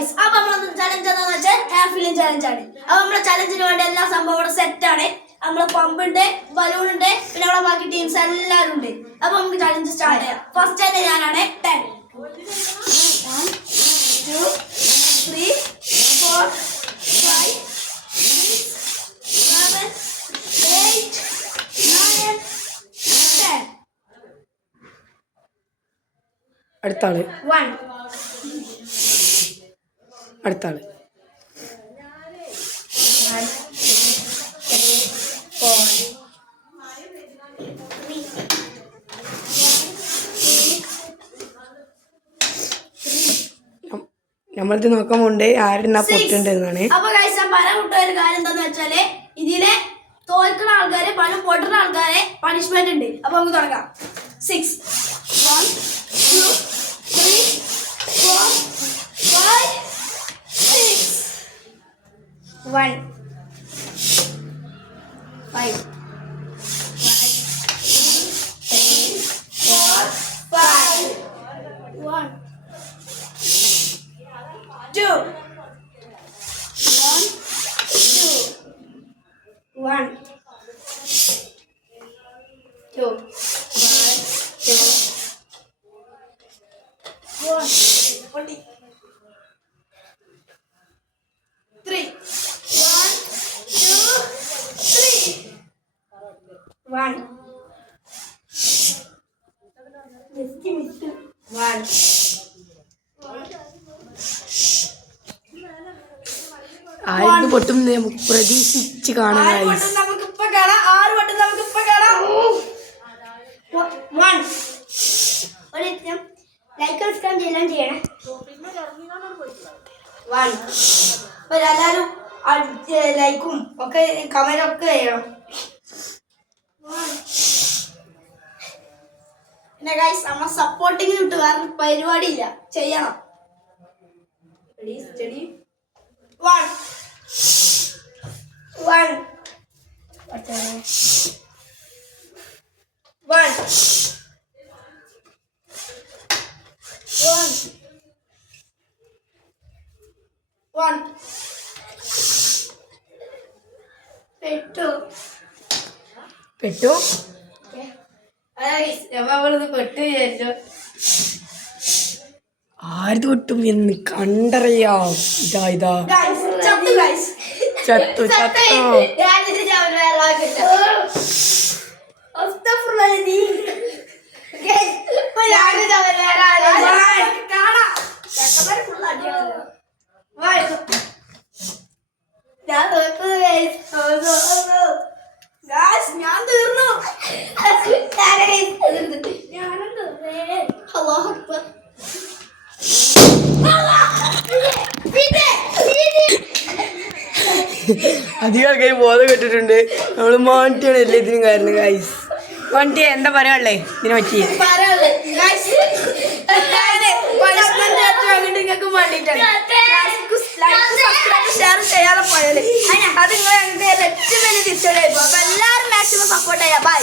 Guys അപ്പൊ നമ്മളൊന്ന് challenge എന്താണെന്ന് വെച്ചാൽ ഹെയർ ഫില്ലിംഗ് ചലഞ്ച് ആണ്. അപ്പൊ നമ്മുടെ ചലഞ്ചിന് വേണ്ടി എല്ലാ സംഭവം ഇവിടെ സെറ്റ് ആണ്. നമ്മളെ പമ്പ് ഉണ്ട്, ബലൂൺ ഉണ്ട്, പിന്നെ നമ്മളെ ബാക്കി ടീംസ് എല്ലാവരും ഉണ്ട്. അപ്പൊ നമുക്ക് ചലഞ്ച് സ്റ്റാർട്ട് ചെയ്യാം. ഫസ്റ്റ് ആയിട്ട് ഞാനാണ് 10 1 2 3 4 5 6 7 8 9 10. അടുത്ത ആള് 1 അടുത്ത ആള് 4 നമ്മളിത് നോക്കാൻ പോണ്ട് ആരെന്നാ പൊട്ടുണ്ടെന്നാണ്. അപ്പൊ ഗൈസ് ഞാൻ പറയാൻ വിട്ട ഒരു കാര്യം എന്താന്ന് വെച്ചാല് ഇതിലെ തോൽക്കുന്ന ആൾക്കാര് പണം പൊട്ടുന്ന ആൾക്കാരെ പണിഷ്മെന്റ് ഉണ്ട്. അപ്പൊ നമുക്ക് തുടങ്ങാം. 6 1 2 3 4 5 6 1 5 1 2 1 2 1 2 1 3 1 2 3 1 ആർക്ക് പൊട്ടും പ്രതീക്ഷിച്ച് കാണാൻ നമുക്കിപ്പോ കാണാം. 6 വട്ടം നമുക്കിപ്പോ കാണാം. 1 ലൈക്ക് സബ്സ്ക്രൈബ് എല്ലാം ചെയ്യണേ. 1 എല്ലാരും ലൈക്കും ഒക്കെ കമന്റ് ഒക്കെ ചെയ്യണം. പിന്നെ ഗൈസ് നമ്മ സപ്പോർട്ടിങ് കിട്ടും. വേറെ പരിപാടിയില്ല, ചെയ്യണം. 1 1 പെട്ടു. പെട്ടു വിചാരിച്ചു. ആര് പൊട്ടും എന്ന് കണ്ടറിയാം. ഇതാ ചത്തു ഞാൻ തീർന്നു. അധികം ആൾക്കാർ ബോധം കെട്ടിട്ടുണ്ട്. നമ്മള് മാണ്ടിയാണ് എല്ലാത്തിനും കാരണം. ഗൈസ് മാണ്ടി എന്താ പറയാനുള്ളേ ഇതിനെ പറ്റി? ഷെയർ ചെയ്യാതെ പോയാലേ അത് നിങ്ങളെ ഏറ്റവും വലിയ തിരിച്ചടിയായിരുന്നു. അപ്പൊ എല്ലാവരും മാക്സിമം സപ്പോർട്ട് ചെയ്യാം. ബൈ.